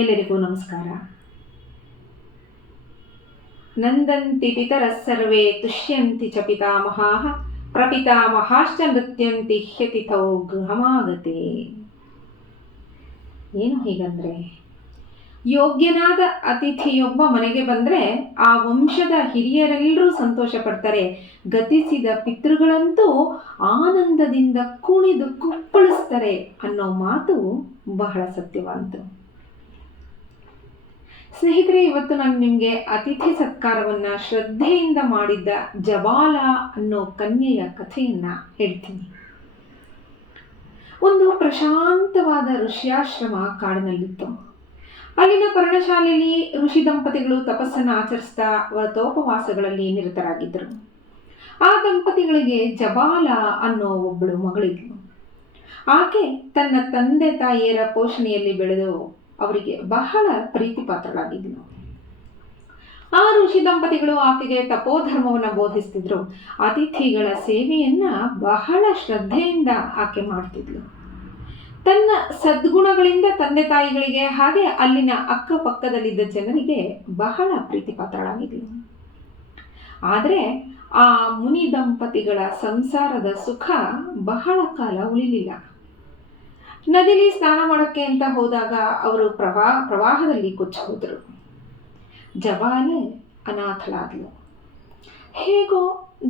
ಎಲ್ಲರಿಗೂ ನಮಸ್ಕಾರ. ನಂದಂತಿ ಪಿತರಃ ಸರ್ವೇ ತುಷ್ಯಂತಿ ಚ ಪಿತಾಮಹಾಃ ಪ್ರಪಿತಾಮಹಾಶ್ಚ ನೃತ್ಯಂತಿ ಹ್ಯತಿಥೌ ಗೃಹಮಾಗತೆ. ಏನು ಹೀಗಂದ್ರೆ, ಯೋಗ್ಯನಾದ ಅತಿಥಿಯೊಬ್ಬ ಮನೆಗೆ ಬಂದರೆ ಆ ವಂಶದ ಹಿರಿಯರೆಲ್ಲರೂ ಸಂತೋಷ ಪಡ್ತಾರೆ. ಗತಿಸಿದ ಪಿತೃಗಳಂತೂ ಆನಂದದಿಂದ ಕುಣಿದು ಕುಪ್ಪಳಿಸ್ತಾರೆ ಅನ್ನೋ ಮಾತು ಬಹಳ ಸತ್ಯವಾಯಿತು. ಸ್ನೇಹಿತರೆ, ಇವತ್ತು ನಾನು ನಿಮಗೆ ಅತಿಥಿ ಸತ್ಕಾರವನ್ನು ಶ್ರದ್ಧೆಯಿಂದ ಮಾಡಿದ್ದ ಜಬಾಲ ಅನ್ನೋ ಕನ್ಯೆಯ ಕಥೆಯನ್ನ ಹೇಳ್ತೀನಿ. ಒಂದು ಪ್ರಶಾಂತವಾದ ಋಷ್ಯಾಶ್ರಮ ಕಾಡಿನಲ್ಲಿತ್ತು. ಅಲ್ಲಿನ ಪರ್ಣಶಾಲೆಯಲ್ಲಿ ಋಷಿ ದಂಪತಿಗಳು ತಪಸ್ಸನ್ನು ಆಚರಿಸ್ತಾ ವ್ರತೋಪವಾಸಗಳಲ್ಲಿ ನಿರತರಾಗಿದ್ದರು. ಆ ದಂಪತಿಗಳಿಗೆ ಜಬಾಲ ಅನ್ನೋ ಒಬ್ಬಳು ಮಗಳಿದ್ಲು. ಆಕೆ ತನ್ನ ತಂದೆ ತಾಯಿಯರ ಪೋಷಣೆಯಲ್ಲಿ ಬೆಳೆದು ಅವರಿಗೆ ಬಹಳ ಪ್ರೀತಿ ಪಾತ್ರರಾಗಿದ್ಲು. ಆ ಋಷಿ ದಂಪತಿಗಳು ಆಕೆಗೆ ತಪೋಧರ್ಮವನ್ನು ಬೋಧಿಸ್ತಿದ್ರು. ಅತಿಥಿಗಳ ಸೇವೆಯನ್ನ ಬಹಳ ಶ್ರದ್ಧೆಯಿಂದ ಆಕೆ ಮಾಡ್ತಿದ್ಲು. ತನ್ನ ಸದ್ಗುಣಗಳಿಂದ ತಂದೆ ತಾಯಿಗಳಿಗೆ ಹಾಗೆ ಅಲ್ಲಿನ ಅಕ್ಕಪಕ್ಕದಲ್ಲಿದ್ದ ಜನರಿಗೆ ಬಹಳ ಪ್ರೀತಿ ಪಾತ್ರರಾಗಿದ್ಲು. ಆದರೆ ಆ ಮುನಿ ದಂಪತಿಗಳ ಸಂಸಾರದ ಸುಖ ಬಹಳ ಕಾಲ ಉಳಿಲಿಲ್ಲ. ನದಿಲಿ ಸ್ನಾನ ಮಾಡೋಕ್ಕೆ ಅಂತ ಹೋದಾಗ ಅವರು ಪ್ರವಾಹದಲ್ಲಿ ಕೊಚ್ಚಿ ಹೋದರು. ಜಬಾಲೆ ಅನಾಥಳಾದ್ಲು. ಹೇಗೋ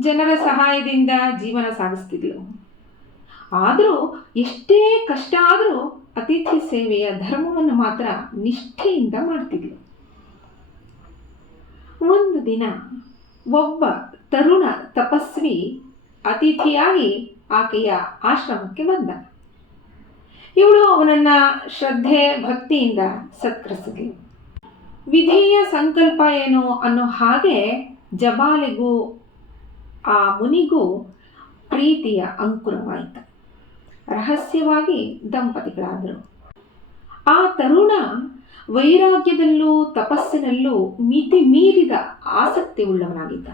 ಜನರ ಸಹಾಯದಿಂದ ಜೀವನ ಸಾಗಿಸ್ತಿದ್ಲು. ಆದರೂ ಎಷ್ಟೇ ಕಷ್ಟ ಆದರೂ ಅತಿಥಿ ಸೇವೆಯ ಧರ್ಮವನ್ನು ಮಾತ್ರ ನಿಷ್ಠೆಯಿಂದ ಮಾಡ್ತಿದ್ಲು. ಒಂದು ದಿನ ಒಬ್ಬ ತರುಣ ತಪಸ್ವಿ ಅತಿಥಿಯಾಗಿ ಆಕೆಯ ಆಶ್ರಮಕ್ಕೆ ಬಂದ. ಇವಳು ಅವನನ್ನ ಶ್ರದ್ಧೆ ಭಕ್ತಿಯಿಂದ ಸತ್ಕರಿಸಿದ್ಲು. ವಿಧಿಯ ಸಂಕಲ್ಪ ಏನು ಅನ್ನೋ ಹಾಗೆ ಜಬಾಲೆಗೂ ಆ ಮುನಿಗೂ ಪ್ರೀತಿಯ ಅಂಕುರವಾಯಿತು. ರಹಸ್ಯವಾಗಿ ದಂಪತಿಗಳಾದರು. ಆ ತರುಣ ವೈರಾಗ್ಯದಲ್ಲೂ ತಪಸ್ಸಿನಲ್ಲೂ ಮಿತಿ ಮೀರಿದ ಆಸಕ್ತಿ ಉಳ್ಳವನಾಗಿದ್ದ.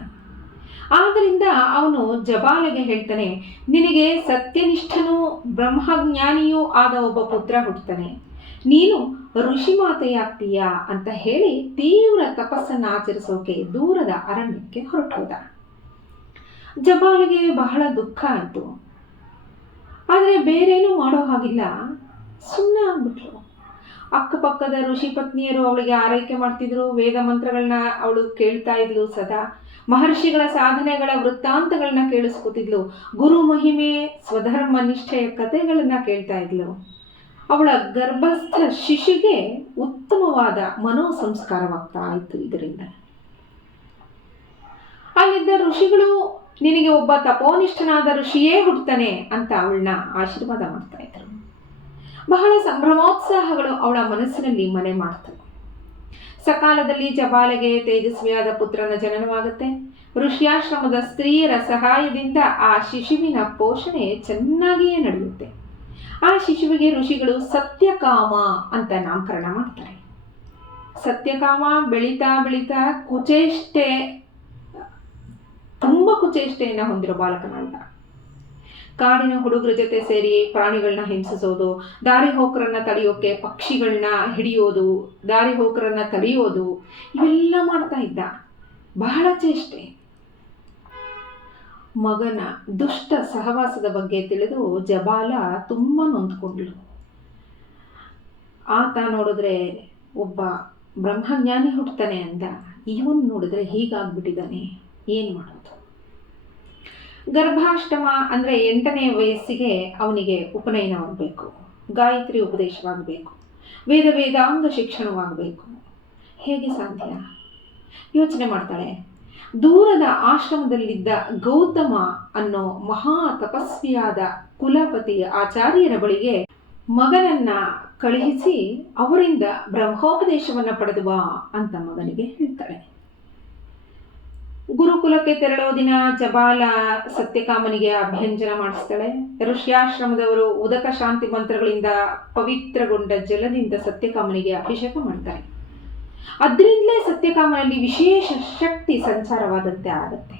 ಆದ್ದರಿಂದ ಅವನು ಜಬಾಲೆಗೆ ಹೇಳ್ತಾನೆ, ನಿನಗೆ ಸತ್ಯನಿಷ್ಠನೂ ಬ್ರಹ್ಮಜ್ಞಾನಿಯೂ ಆದ ಒಬ್ಬ ಪುತ್ರ ಹುಟ್ಟುತ್ತಾನೆ, ನೀನು ಋಷಿಮಾತೆಯಾಗ್ತೀಯಾ ಅಂತ ಹೇಳಿ ತೀವ್ರ ತಪಸ್ಸನ್ನು ಆಚರಿಸೋಕೆ ದೂರದ ಅರಣ್ಯಕ್ಕೆ ಹೊರಟೋದ. ಜಬಾಲೆಗೆ ಬಹಳ ದುಃಖ ಆಯಿತು. ಆದರೆ ಬೇರೇನೂ ಮಾಡೋ ಹಾಗಿಲ್ಲ, ಸುಮ್ಮನೆ ಆಗ್ಬಿಟ್ರು. ಅಕ್ಕಪಕ್ಕದ ಋಷಿ ಪತ್ನಿಯರು ಅವಳಿಗೆ ಆರೈಕೆ ಮಾಡ್ತಿದ್ರು. ವೇದ ಮಂತ್ರಗಳನ್ನ ಅವಳು ಕೇಳ್ತಾ ಇದ್ಲು. ಸದಾ ಮಹರ್ಷಿಗಳ ಸಾಧನೆಗಳ ವೃತ್ತಾಂತಗಳನ್ನ ಕೇಳಿಸ್ಕೊತಿದ್ಲು. ಗುರು ಮಹಿಮೆ, ಸ್ವಧರ್ಮ ನಿಷ್ಠೆಯ ಕಥೆಗಳನ್ನ ಕೇಳ್ತಾ ಇದ್ಲು. ಅವಳ ಗರ್ಭಸ್ಥ ಶಿಶುಗೆ ಉತ್ತಮವಾದ ಮನೋಸಂಸ್ಕಾರವಾಗ್ತಾ ಇತ್ತು. ಇದರಿಂದ ಅಲ್ಲಿದ್ದ ಋಷಿಗಳು, ನಿನಗೆ ಒಬ್ಬ ತಪೋನಿಷ್ಠನಾದ ಋಷಿಯೇ ಹುಟ್ಟುತ್ತಾನೆ ಅಂತ ಅವಳನ್ನ ಆಶೀರ್ವಾದ ಮಾಡ್ತಾ ಇದ್ರು. ಬಹಳ ಸಂಭ್ರಮೋತ್ಸಾಹಗಳು ಅವಳ ಮನಸ್ಸಿನಲ್ಲಿ ಮನೆ ಮಾಡ್ತವೆ. ಸಕಾಲದಲ್ಲಿ ಜಬಾಲೆಗೆ ತೇಜಸ್ವಿಯಾದ ಪುತ್ರನ ಜನನವಾಗುತ್ತೆ. ಋಷ್ಯಾಶ್ರಮದ ಸ್ತ್ರೀಯರ ಸಹಾಯದಿಂದ ಆ ಶಿಶುವಿನ ಪೋಷಣೆ ಚೆನ್ನಾಗಿಯೇ ನಡೆಯುತ್ತೆ. ಆ ಶಿಶುವಿಗೆ ಋಷಿಗಳು ಸತ್ಯಕಾಮ ಅಂತ ನಾಮಕರಣ ಮಾಡ್ತಾರೆ. ಸತ್ಯಕಾಮ ಬೆಳೀತಾ ಬೆಳೀತಾ ತುಂಬ ಕುಚೇಷ್ಟೆಯನ್ನು ಹೊಂದಿರೋ ಬಾಲಕನಲ್ಲ. ಕಾಡಿನ ಹುಡುಗರ ಜೊತೆ ಸೇರಿ ಪ್ರಾಣಿಗಳನ್ನ ಹಿಂಸಿಸೋದು, ದಾರಿ ಹೋಕರನ್ನ ತಡೆಯೋಕೆ ಪಕ್ಷಿಗಳನ್ನ ಹಿಡಿಯೋದು, ದಾರಿ ಹೋಕರನ್ನ ತಡೆಯೋದು, ಇವೆಲ್ಲ ಮಾಡ್ತಾ ಇದ್ದ. ಬಹಳ ಚೇಷ್ಟೆ. ಮಗನ ದುಷ್ಟ ಸಹವಾಸದ ಬಗ್ಗೆ ತಿಳಿದು ಜಬಾಲ ತುಂಬ ನೊಂದ್ಕೊಂಡ್ಳು. ಆತ ನೋಡಿದ್ರೆ ಒಬ್ಬ ಬ್ರಹ್ಮಜ್ಞಾನಿ ಹುಟ್ಟುತ್ತಾನೆ ಅಂದ, ಇವನ್ ನೋಡಿದ್ರೆ ಹೀಗಾಗ್ಬಿಟ್ಟಿದ್ದಾನೆ, ಏನು ಮಾಡೋದು? ಗರ್ಭಾಷ್ಟಮ ಅಂದರೆ 8ನೇ ವಯಸ್ಸಿಗೆ ಅವನಿಗೆ ಉಪನಯನವಾಗಬೇಕು, ಗಾಯತ್ರಿ ಉಪದೇಶವಾಗಬೇಕು, ವೇದಾಂಗ ಶಿಕ್ಷಣವಾಗಬೇಕು. ಹೇಗೆ ಸಾಧ್ಯ? ಯೋಚನೆ ಮಾಡ್ತಾಳೆ. ದೂರದ ಆಶ್ರಮದಲ್ಲಿದ್ದ ಗೌತಮ ಅನ್ನೋ ಮಹಾ ತಪಸ್ವಿಯಾದ ಕುಲಪತಿ ಆಚಾರ್ಯರ ಬಳಿಗೆ ಮಗನನ್ನ ಕಳುಹಿಸಿ ಅವರಿಂದ ಬ್ರಹ್ಮೋಪದೇಶವನ್ನು ಪಡೆದು ಬಾ ಅಂತ ಮಗನಿಗೆ ಹೇಳ್ತಾಳೆ. ಗುರುಕುಲಕ್ಕೆ ತೆರಳೋ ದಿನ ಜಬಾಲ ಸತ್ಯಕಾಮನಿಗೆ ಅಭ್ಯಂಜನ ಮಾಡಿಸ್ತಾಳೆ. ಋಷ್ಯಾಶ್ರಮದವರು ಉದಕ ಶಾಂತಿ ಮಂತ್ರಗಳಿಂದ ಪವಿತ್ರಗೊಂಡ ಜಲದಿಂದ ಸತ್ಯಕಾಮನಿಗೆ ಅಭಿಷೇಕ ಮಾಡ್ತಾರೆ. ಅದರಿಂದಲೇ ಸತ್ಯಕಾಮನಲ್ಲಿ ವಿಶೇಷ ಶಕ್ತಿ ಸಂಚಾರವಾದಂತೆ ಆಗುತ್ತೆ.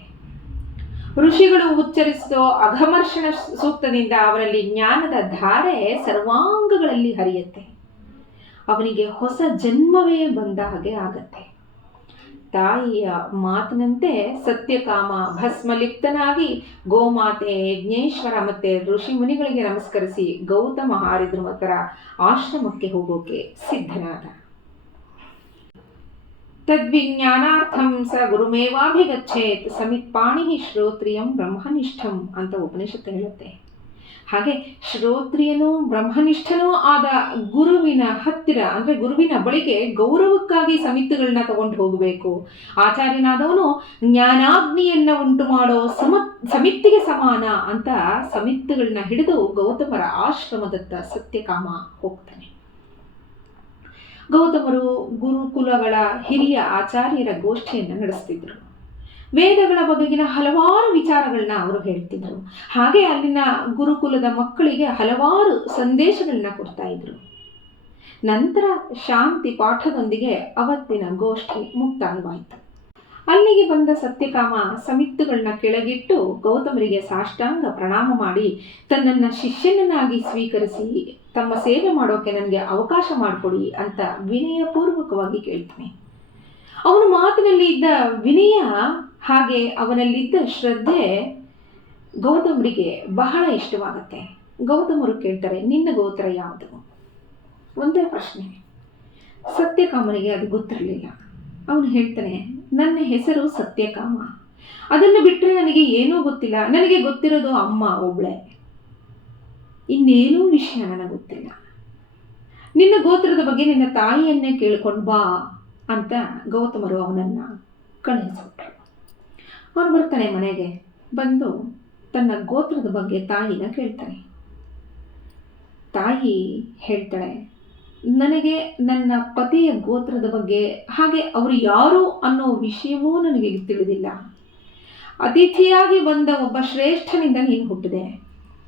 ಋಷಿಗಳು ಉಚ್ಚರಿಸಿದೋ ಅಘಮರ್ಷಣ ಸೂಕ್ತದಿಂದ ಅವರಲ್ಲಿ ಜ್ಞಾನದ ಧಾರೆ ಸರ್ವಾಂಗಗಳಲ್ಲಿ ಹರಿಯುತ್ತೆ. ಅವನಿಗೆ ಹೊಸ ಜನ್ಮವೇ ಬಂದ ಹಾಗೆ ಆಗತ್ತೆ. ತಾಯಿಯ ಮಾತಿನಂತೆ ಸತ್ಯಕಾಮ ಭಸ್ಮಲಿಪ್ತನಾಗಿ ಗೋಮಾತೆ, ಯಜ್ಞೇಶ್ವರ ಮತ್ತೆ ಋಷಿ ಮುನಿಗಳಿಗೆ ನಮಸ್ಕರಿಸಿ ಗೌತಮ ಹಾರಿದ್ರುಮತರ ಆಶ್ರಮಕ್ಕೆ ಹೋಗೋಕೆ ಸಿದ್ಧನಾದ. ತದ್ವಿಜ್ಞಾನಾರ್ಥಂ ಸ ಗುರುಮೇವಾಭಿಗಚ್ಚೇತ್ ಸಮಿತ್ಪಾಣಿ ಶ್ರೋತ್ರಿಯಂ ಬ್ರಹ್ಮನಿಷ್ಠಂ ಅಂತ ಉಪನಿಷತ್ತು ಹೇಳುತ್ತೆ. ಹಾಗೆ ಶ್ರೋತ್ರಿಯನೂ ಬ್ರಹ್ಮನಿಷ್ಠನೂ ಆದ ಗುರುವಿನ ಹತ್ತಿರ ಅಂದರೆ ಗುರುವಿನ ಬಳಿಗೆ ಗೌರವಕ್ಕಾಗಿ ಸಮಿತಿಗಳನ್ನ ತಗೊಂಡು ಹೋಗಬೇಕು. ಆಚಾರ್ಯನಾದವನು ಜ್ಞಾನಾಗ್ನಿಯನ್ನ ಉಂಟು ಮಾಡೋ ಸಮಿತಿಗೆ ಸಮಾನ ಅಂತ ಸಮಿತಿಗಳನ್ನ ಹಿಡಿದು ಗೌತಮರ ಆಶ್ರಮದತ್ತ ಸತ್ಯಕಾಮ ಹೋಗ್ತಾನೆ. ಗೌತಮರು ಗುರುಕುಲಗಳ ಹಿರಿಯ ಆಚಾರ್ಯರ ಗೋಷ್ಠಿಯನ್ನು ನಡೆಸ್ತಿದ್ರು. ವೇದಗಳ ಬಗೆಗಿನ ಹಲವಾರು ವಿಚಾರಗಳನ್ನ ಅವರು ಹೇಳ್ತಿದ್ರು. ಹಾಗೆ ಅಲ್ಲಿನ ಗುರುಕುಲದ ಮಕ್ಕಳಿಗೆ ಹಲವಾರು ಸಂದೇಶಗಳನ್ನ ಕೊಡ್ತಾ ಇದ್ರು. ನಂತರ ಶಾಂತಿ ಪಾಠದೊಂದಿಗೆ ಅವತ್ತಿನ ಗೋಷ್ಠಿ ಮುಕ್ತಾಯವಾಯಿತು. ಅಲ್ಲಿಗೆ ಬಂದ ಸತ್ಯಕಾಮ ಸಮಿತಿಗಳನ್ನ ಕೆಳಗಿಟ್ಟು ಗೌತಮರಿಗೆ ಸಾಷ್ಟಾಂಗ ಪ್ರಣಾಮ ಮಾಡಿ ತನ್ನನ್ನ ಶಿಷ್ಯನನ್ನಾಗಿ ಸ್ವೀಕರಿಸಿ ತಮ್ಮ ಸೇವೆ ಮಾಡೋಕೆ ನನಗೆ ಅವಕಾಶ ಮಾಡಿಕೊಡಿ ಅಂತ ವಿನಯಪೂರ್ವಕವಾಗಿ ಕೇಳ್ತಾನೆ. ಅವನ ಮಾತಿನಲ್ಲಿ ಇದ್ದ ವಿನಯ ಹಾಗೆ ಅವನಲ್ಲಿದ್ದ ಶ್ರದ್ಧೆ ಗೌತಮರಿಗೆ ಬಹಳ ಇಷ್ಟವಾಗುತ್ತೆ. ಗೌತಮರು ಕೇಳ್ತಾರೆ, ನಿನ್ನ ಗೋತ್ರ ಯಾವುದು? ಒಂದೇ ಪ್ರಶ್ನೆ. ಸತ್ಯಕಾಮನಿಗೆ ಅದು ಗೊತ್ತಿರಲಿಲ್ಲ. ಅವನು ಹೇಳ್ತಾನೆ, ನನ್ನ ಹೆಸರು ಸತ್ಯಕಾಮ. ಅದನ್ನು ಬಿಟ್ಟರೆ ನನಗೆ ಏನೂ ಗೊತ್ತಿಲ್ಲ. ನನಗೆ ಗೊತ್ತಿರೋದು ಅಮ್ಮ ಒಬ್ಳೆ, ಇನ್ನೇನೂ ವಿಷಯ ನನಗೆ ಗೊತ್ತಿಲ್ಲ. ನಿನ್ನ ಗೋತ್ರದ ಬಗ್ಗೆ ನಿನ್ನ ತಾಯಿಯನ್ನೇ ಕೇಳ್ಕೊಂಡು ಬಾ ಅಂತ ಗೌತಮರು ಅವನನ್ನು ಕಳುಹಿಸಿಬಿಟ್ರು. ಅವನು ಬರ್ತಾನೆ ಮನೆಗೆ. ಬಂದು ತನ್ನ ಗೋತ್ರದ ಬಗ್ಗೆ ತಾಯಿನ ಕೇಳ್ತಾನೆ. ತಾಯಿ ಹೇಳ್ತಾಳೆ, ನನಗೆ ನನ್ನ ಪತಿಯ ಗೋತ್ರದ ಬಗ್ಗೆ ಹಾಗೆ ಅವರು ಯಾರು ಅನ್ನೋ ವಿಷಯವೂ ನನಗೆ ತಿಳಿದಿಲ್ಲ. ಅತಿಥಿಯಾಗಿ ಬಂದ ಒಬ್ಬ ಶ್ರೇಷ್ಠನಿಂದ ನೀನು ಹುಟ್ಟಿದೆ.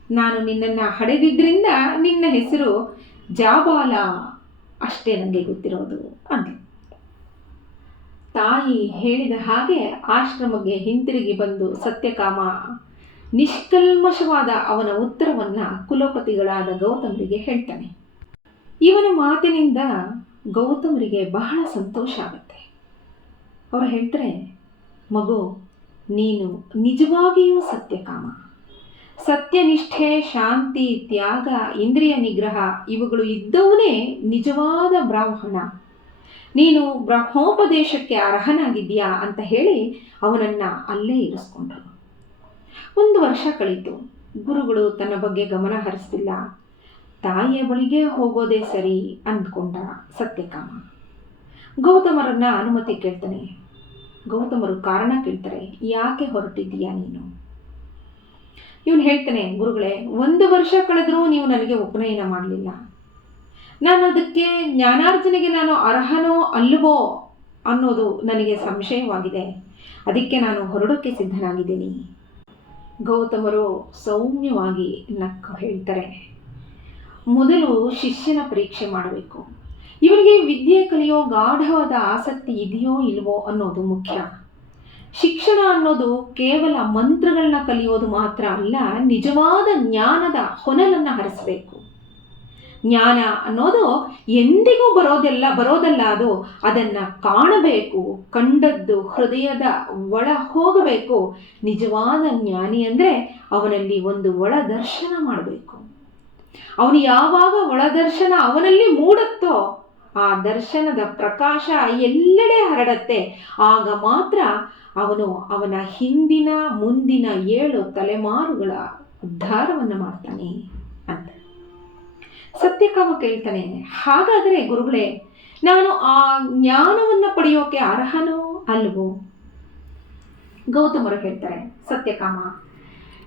ನಾನು ನಿನ್ನನ್ನು ಹಡೆದಿದ್ದರಿಂದ ನಿನ್ನ ಹೆಸರು ಜಾಬಾಲ ಅಷ್ಟೇ ನನಗೆ ಗೊತ್ತಿರೋದು ಅಂದೆ. ತಾಯಿ ಹೇಳಿದ ಹಾಗೆ ಆಶ್ರಮಕ್ಕೆ ಹಿಂತಿರುಗಿ ಬಂದು ಸತ್ಯಕಾಮ ನಿಷ್ಕಲ್ಮಶವಾದ ಅವನ ಉತ್ತರವನ್ನು ಕುಲಪತಿಗಳಾದ ಗೌತಮರಿಗೆ ಹೇಳ್ತಾನೆ. ಇವನ ಮಾತಿನಿಂದ ಗೌತಮರಿಗೆ ಬಹಳ ಸಂತೋಷ ಆಗುತ್ತೆ. ಅವರು ಹೇಳ್ತಾರೆ, ಮಗು, ನೀನು ನಿಜವಾಗಿಯೂ ಸತ್ಯಕಾಮ. ಸತ್ಯನಿಷ್ಠೆ, ಶಾಂತಿ, ತ್ಯಾಗ, ಇಂದ್ರಿಯ ನಿಗ್ರಹ ಇವುಗಳು ಇದ್ದವನೇ ನಿಜವಾದ ಬ್ರಾಹ್ಮಣ. ನೀನು ಬ್ರಹ್ಮೋಪದೇಶಕ್ಕೆ ಅರ್ಹನಾಗಿದ್ದೀಯಾ ಅಂತ ಹೇಳಿ ಅವನನ್ನು ಅಲ್ಲೇ ಇರಿಸ್ಕೊಂಡ್ರು. 1 ವರ್ಷ ಕಳೀತು. ಗುರುಗಳು ತನ್ನ ಬಗ್ಗೆ ಗಮನ ಹರಿಸ್ತಿಲ್ಲ. ತಾಯಿಯ ಬಳಿಗೆ ಹೋಗೋದೇ ಸರಿ ಅಂದ್ಕೊಂಡ ಸತ್ಯಕಾಮ ಗೌತಮರನ್ನ ಅನುಮತಿ ಕೇಳ್ತಾನೆ. ಗೌತಮರು ಕಾರಣ ಕೇಳ್ತಾರೆ, ಯಾಕೆ ಹೊರಟಿದ್ದೀಯಾ ನೀನು? ಇವನು ಹೇಳ್ತಾನೆ, ಗುರುಗಳೇ, 1 ವರ್ಷ ಕಳೆದರೂ ನೀವು ನನಗೆ ಉಪನಯನ ಮಾಡಲಿಲ್ಲ. ನಾನು ಅದಕ್ಕೆ ಜ್ಞಾನಾರ್ಜನೆಗೆ ನಾನು ಅರ್ಹನೋ ಅಲ್ಲವೋ ಅನ್ನೋದು ನನಗೆ ಸಂಶಯವಾಗಿದೆ. ಅದಕ್ಕೆ ನಾನು ಹೊರಡೋಕ್ಕೆ ಸಿದ್ಧನಾಗಿದ್ದೀನಿ. ಗೌತಮರು ಸೌಮ್ಯವಾಗಿ ನಕ್ಕು ಹೇಳ್ತಾರೆ, ಮೊದಲು ಶಿಷ್ಯನ ಪರೀಕ್ಷೆ ಮಾಡಬೇಕು. ಇವನಿಗೆ ವಿದ್ಯೆ ಕಲಿಯೋ ಗಾಢವಾದ ಆಸಕ್ತಿ ಇದೆಯೋ ಇಲ್ವೋ ಅನ್ನೋದು ಮುಖ್ಯ. ಶಿಕ್ಷಣ ಅನ್ನೋದು ಕೇವಲ ಮಂತ್ರಗಳನ್ನ ಕಲಿಯೋದು ಮಾತ್ರ ಅಲ್ಲ, ನಿಜವಾದ ಜ್ಞಾನದ ಹೊನಲನ್ನು ಹರಿಸಬೇಕು. ಜ್ಞಾನ ಅನ್ನೋದು ಎಂದಿಗೂ ಬರೋದಲ್ಲ, ಅದನ್ನು ಕಾಣಬೇಕು. ಕಂಡದ್ದು ಹೃದಯದ ಒಳ ಹೋಗಬೇಕು. ನಿಜವಾದ ಜ್ಞಾನಿ ಅಂದರೆ ಅವನಲ್ಲಿ ಒಂದು ಒಳ ದರ್ಶನ ಮಾಡಬೇಕು. ಅವನು ಯಾವಾಗ ಒಳದರ್ಶನ ಅವನಲ್ಲಿ ಮೂಡುತ್ತೋ ಆ ದರ್ಶನದ ಪ್ರಕಾಶ ಎಲ್ಲೆಡೆ ಹರಡತ್ತೆ. ಆಗ ಮಾತ್ರ ಅವನು ಅವನ ಹಿಂದಿನ ಮುಂದಿನ 7 ತಲೆಮಾರುಗಳ ಉದ್ಧಾರವನ್ನು ಮಾಡ್ತಾನೆ ಅಂತ. ಸತ್ಯಕಾಮ ಕೇಳ್ತಾನೆ, ಹಾಗಾದರೆ ಗುರುಗಳೇ, ನಾನು ಆ ಜ್ಞಾನವನ್ನು ಪಡೆಯೋಕೆ ಅರ್ಹನೋ ಅಲ್ವೋ? ಗೌತಮರು ಹೇಳ್ತಾರೆ, ಸತ್ಯಕಾಮ,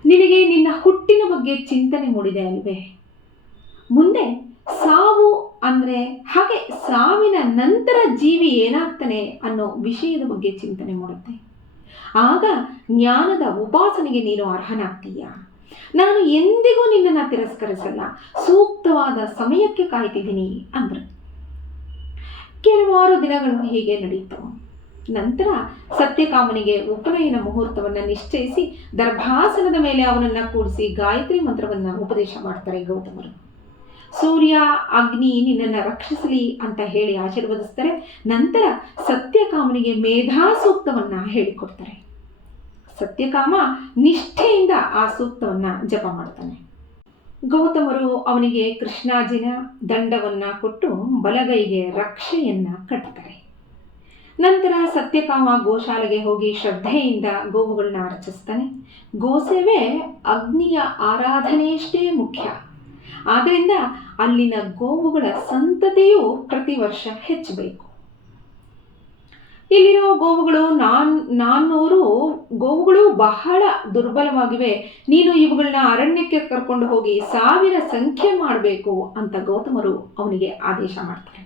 ನಿನಗೆ ನಿನ್ನ ಹುಟ್ಟಿನ ಬಗ್ಗೆ ಚಿಂತನೆ ಮೂಡಿದೆ ಅಲ್ವೇ? ಮುಂದೆ ಸಾವು ಅಂದರೆ ಹಾಗೆ ಸಾವಿನ ನಂತರ ಜೀವಿ ಏನಾಗ್ತಾನೆ ಅನ್ನೋ ವಿಷಯದ ಬಗ್ಗೆ ಚಿಂತನೆ ಮಾಡುತ್ತೆ. ಆಗ ಜ್ಞಾನದ ಉಪಾಸನೆಗೆ ನೀನು ಅರ್ಹನಾಗ್ತೀಯ. ನಾನು ಎಂದಿಗೂ ನಿನ್ನನ್ನು ತಿರಸ್ಕರಿಸಲ್ಲ. ಸೂಕ್ತವಾದ ಸಮಯಕ್ಕೆ ಕಾಯ್ತಿದ್ದೀನಿ ಅಂದ್ರು. ಕೆಲವಾರು ದಿನಗಳು ಹೀಗೆ ನಡೀತು. ನಂತರ ಸತ್ಯಕಾಮನಿಗೆ ಉಪನಯನ ಮುಹೂರ್ತವನ್ನು ನಿಶ್ಚಯಿಸಿ ದರ್ಭಾಸನದ ಮೇಲೆ ಅವನನ್ನು ಕೂರಿಸಿ ಗಾಯತ್ರಿ ಮಂತ್ರವನ್ನು ಉಪದೇಶ ಮಾಡ್ತಾರೆ ಗೌತಮರು. ಸೂರ್ಯ ಅಗ್ನಿ ನಿನ್ನನ್ನು ರಕ್ಷಿಸಲಿ ಅಂತ ಹೇಳಿ ಆಶೀರ್ವದಿಸ್ತಾರೆ. ನಂತರ ಸತ್ಯಕಾಮನಿಗೆ ಮೇಧಾ ಸೂಕ್ತವನ್ನು ಹೇಳಿಕೊಡ್ತಾರೆ. ಸತ್ಯಕಾಮ ನಿಷ್ಠೆಯಿಂದ ಆ ಸೂಕ್ತವನ್ನು ಜಪ ಮಾಡ್ತಾನೆ. ಗೌತಮರು ಅವನಿಗೆ ಕೃಷ್ಣಾಜಿನ ದಂಡವನ್ನು ಕೊಟ್ಟು ಬಲಗೈಗೆ ರಕ್ಷೆಯನ್ನು ಕಟ್ತಾರೆ. ನಂತರ ಸತ್ಯಕಾಮ ಗೋಶಾಲೆಗೆ ಹೋಗಿ ಶ್ರದ್ಧೆಯಿಂದ ಗೋವುಗಳನ್ನ ಅರ್ಚಿಸ್ತಾನೆ. ಗೋಸೇವೆ ಅಗ್ನಿಯ ಆರಾಧನೆಯಷ್ಟೇ ಮುಖ್ಯ. ಆದ್ದರಿಂದ ಅಲ್ಲಿನ ಗೋವುಗಳ ಸಂತತಿಯು ಪ್ರತಿ ವರ್ಷ ಹೆಚ್ಚಬೇಕು. ಇಲ್ಲಿರೋ ಗೋವುಗಳು 400 ಗೋವುಗಳು ಬಹಳ ದುರ್ಬಲವಾಗಿವೆ. ನೀನು ಇವುಗಳನ್ನ ಅರಣ್ಯಕ್ಕೆ ಕರ್ಕೊಂಡು ಹೋಗಿ 1000 ಸಂಖ್ಯೆ ಮಾಡಬೇಕು ಅಂತ ಗೌತಮರು ಅವನಿಗೆ ಆದೇಶ ಮಾಡ್ತಾರೆ.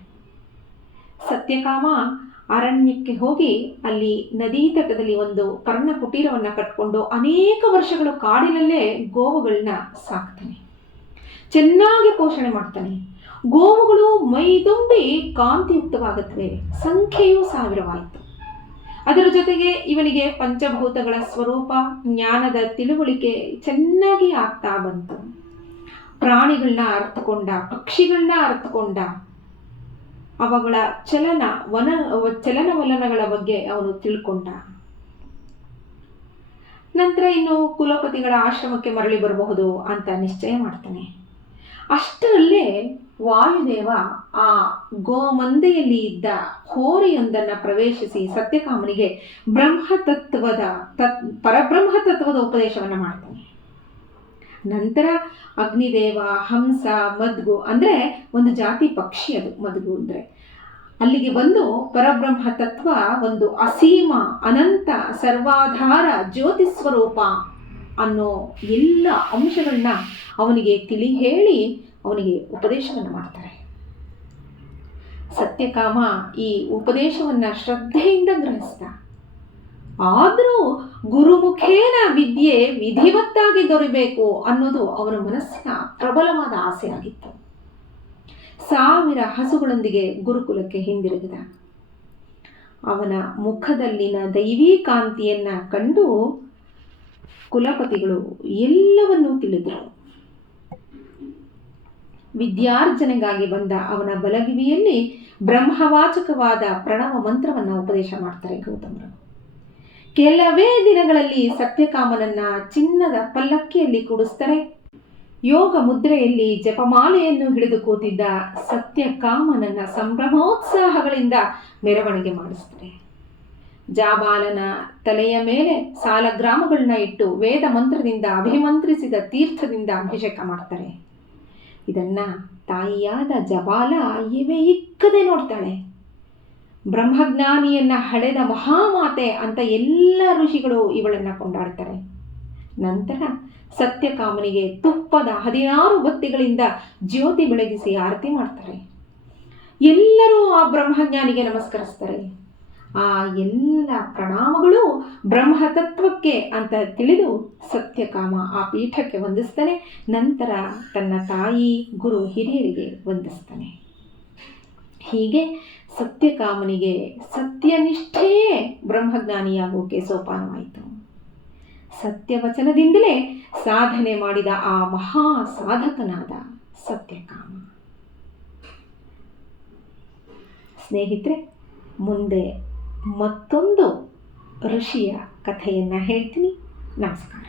ಸತ್ಯಕಾಮ ಅರಣ್ಯಕ್ಕೆ ಹೋಗಿ ಅಲ್ಲಿ ನದಿ ತಟದಲ್ಲಿ ಒಂದು ಪರ್ಣ ಕುಟೀರವನ್ನು ಕಟ್ಕೊಂಡು ಅನೇಕ ವರ್ಷಗಳು ಕಾಡಿನಲ್ಲೇ ಗೋವುಗಳನ್ನ ಸಾಕ್ತಾನೆ. ಚೆನ್ನಾಗಿ ಪೋಷಣೆ ಮಾಡ್ತಾನೆ. ಗೋವುಗಳು ಮೈದುಂಬಿ ಕಾಂತಿಯುಕ್ತವಾಗುತ್ತವೆ. ಸಂಖ್ಯೆಯು 1000ವಾಯಿತು. ಅದರ ಜೊತೆಗೆ ಇವನಿಗೆ ಪಂಚಭೂತಗಳ ಸ್ವರೂಪ ಜ್ಞಾನದ ತಿಳುವಳಿಕೆ ಚೆನ್ನಾಗಿ ಆಗ್ತಾ ಬಂತು. ಪ್ರಾಣಿಗಳನ್ನ ಅರ್ಥಕೊಂಡ, ಪಕ್ಷಿಗಳನ್ನ ಅರ್ಥಕೊಂಡ, ಅವುಗಳ ಚಲನವಲನಗಳ ಬಗ್ಗೆ ಅವನು ತಿಳ್ಕೊಂಡ. ನಂತರ ಇನ್ನು ಕುಲಪತಿಗಳ ಆಶ್ರಮಕ್ಕೆ ಮರಳಿ ಬರಬಹುದು ಅಂತ ನಿಶ್ಚಯ ಮಾಡ್ತಾನೆ. ಅಷ್ಟರಲ್ಲೇ ವಾಯುದೇವ ಆ ಗೋಮಂದೆಯಲ್ಲಿ ಇದ್ದ ಹೋರಿಯೊಂದನ್ನು ಪ್ರವೇಶಿಸಿ ಸತ್ಯಕಾಮನಿಗೆ ಪರಬ್ರಹ್ಮ ತತ್ವದ ಉಪದೇಶವನ್ನು ಮಾಡ್ತಾನೆ. ನಂತರ ಅಗ್ನಿದೇವ, ಹಂಸ, ಮದ್ಗು ಅಂದರೆ ಒಂದು ಜಾತಿ ಪಕ್ಷಿ, ಅದು ಮದ್ಗು ಅಂದರೆ, ಅಲ್ಲಿಗೆ ಬಂದು ಪರಬ್ರಹ್ಮ ತತ್ವ ಒಂದು ಅಸೀಮ, ಅನಂತ, ಸರ್ವಾಧಾರ, ಜ್ಯೋತಿ ಸ್ವರೂಪ ಅನ್ನೋ ಎಲ್ಲ ಅಂಶಗಳನ್ನ ಅವನಿಗೆ ತಿಳಿ ಹೇಳಿ ಅವನಿಗೆ ಉಪದೇಶವನ್ನು ಮಾಡ್ತಾರೆ. ಸತ್ಯಕಾಮ ಈ ಉಪದೇಶವನ್ನು ಶ್ರದ್ಧೆಯಿಂದ ಗ್ರಹಿಸ್ತ. ಆದರೂ ಗುರುಮುಖೇನ ವಿದ್ಯೆ ವಿಧಿವತ್ತಾಗಿ ದೊರೆಯಬೇಕು ಅನ್ನೋದು ಅವನ ಮನಸ್ಸಿನ ಪ್ರಬಲವಾದ ಆಸೆ ಆಗಿತ್ತು. 1000 ಹಸುಗಳೊಂದಿಗೆ ಗುರುಕುಲಕ್ಕೆ ಹಿಂದಿರುಗಿದ. ಅವನ ಮುಖದಲ್ಲಿನ ದೈವೀ ಕಾಂತಿಯನ್ನ ಕಂಡು ಕುಲಪತಿಗಳು ಎಲ್ಲವನ್ನೂ ತಿಳಿದರು. ವಿದ್ಯಾರ್ಜನೆಗಾಗಿ ಬಂದ ಅವನ ಬಲಗಿವಿಯಲ್ಲಿ ಬ್ರಹ್ಮವಾಚಕವಾದ ಪ್ರಣವ ಮಂತ್ರವನ್ನು ಉಪದೇಶ ಮಾಡ್ತಾರೆ ಗೌತಮರು. ಕೆಲವೇ ದಿನಗಳಲ್ಲಿ ಸತ್ಯಕಾಮನನ್ನ ಚಿನ್ನದ ಪಲ್ಲಕ್ಕಿಯಲ್ಲಿ ಕೂಡಿಸ್ತಾರೆ. ಯೋಗ ಮುದ್ರೆಯಲ್ಲಿ ಜಪಮಾಲೆಯನ್ನು ಹಿಡಿದು ಕೂತಿದ್ದ ಸತ್ಯಕಾಮನನ್ನ ಸಂಭ್ರಮೋತ್ಸಾಹಗಳಿಂದ ಮೆರವಣಿಗೆ ಮಾಡಿಸ್ತಾರೆ. ಜಾಬಾಲನ ತಲೆಯ ಮೇಲೆ ಸಾಲಗ್ರಾಮಗಳನ್ನ ಇಟ್ಟು ವೇದ ಮಂತ್ರದಿಂದ ಅಭಿಮಂತ್ರಿಸಿದ ತೀರ್ಥದಿಂದ ಅಭಿಷೇಕ ಮಾಡ್ತಾರೆ. ಇದನ್ನ ತಾಯಿಯಾದ ಜಬಾಲ ಇವೇ ಇಕ್ಕದೆ ನೋಡ್ತಾಳೆ. ಬ್ರಹ್ಮಜ್ಞಾನಿಯನ್ನ ಹಡೆದ ಮಹಾಮಾತೆ ಅಂತ ಎಲ್ಲ ಋಷಿಗಳು ಇವಳನ್ನ ಕೊಂಡಾಡ್ತಾರೆ. ನಂತರ ಸತ್ಯಕಾಮನಿಗೆ ತುಪ್ಪದ 16 ಬತ್ತಿಗಳಿಂದ ಜ್ಯೋತಿ ಬೆಳಗಿಸಿ ಆರತಿ ಮಾಡ್ತಾರೆ. ಎಲ್ಲರೂ ಆ ಬ್ರಹ್ಮಜ್ಞಾನಿಗೆ ನಮಸ್ಕರಿಸ್ತಾರೆ. ಆ ಎಲ್ಲ ಪ್ರಣಾಮಗಳು ಬ್ರಹ್ಮತತ್ವಕ್ಕೆ ಅಂತ ತಿಳಿದು ಸತ್ಯಕಾಮ ಆ ಪೀಠಕ್ಕೆ ವಂದಿಸ್ತಾನೆ. ನಂತರ ತನ್ನ ತಾಯಿ, ಗುರು, ಹಿರಿಯರಿಗೆ ವಂದಿಸ್ತಾನೆ. ಹೀಗೆ ಸತ್ಯಕಾಮನಿಗೆ ಸತ್ಯನಿಷ್ಠೆಯೇ ಬ್ರಹ್ಮಜ್ಞಾನಿಯಾಗೋಕೆ ಸೋಪಾನವಾಯಿತು. ಸತ್ಯವಚನದಿಂದಲೇ ಸಾಧನೆ ಮಾಡಿದ ಆ ಮಹಾ ಸಾಧಕನಾದ ಸತ್ಯಕಾಮ. ಸ್ನೇಹಿತರೆ, ಮುಂದೆ ಮತ್ತೊಂದು ಋಷಿಯ ಕಥೆಯನ್ನು ಹೇಳ್ತೀನಿ. ನಮಸ್ಕಾರ.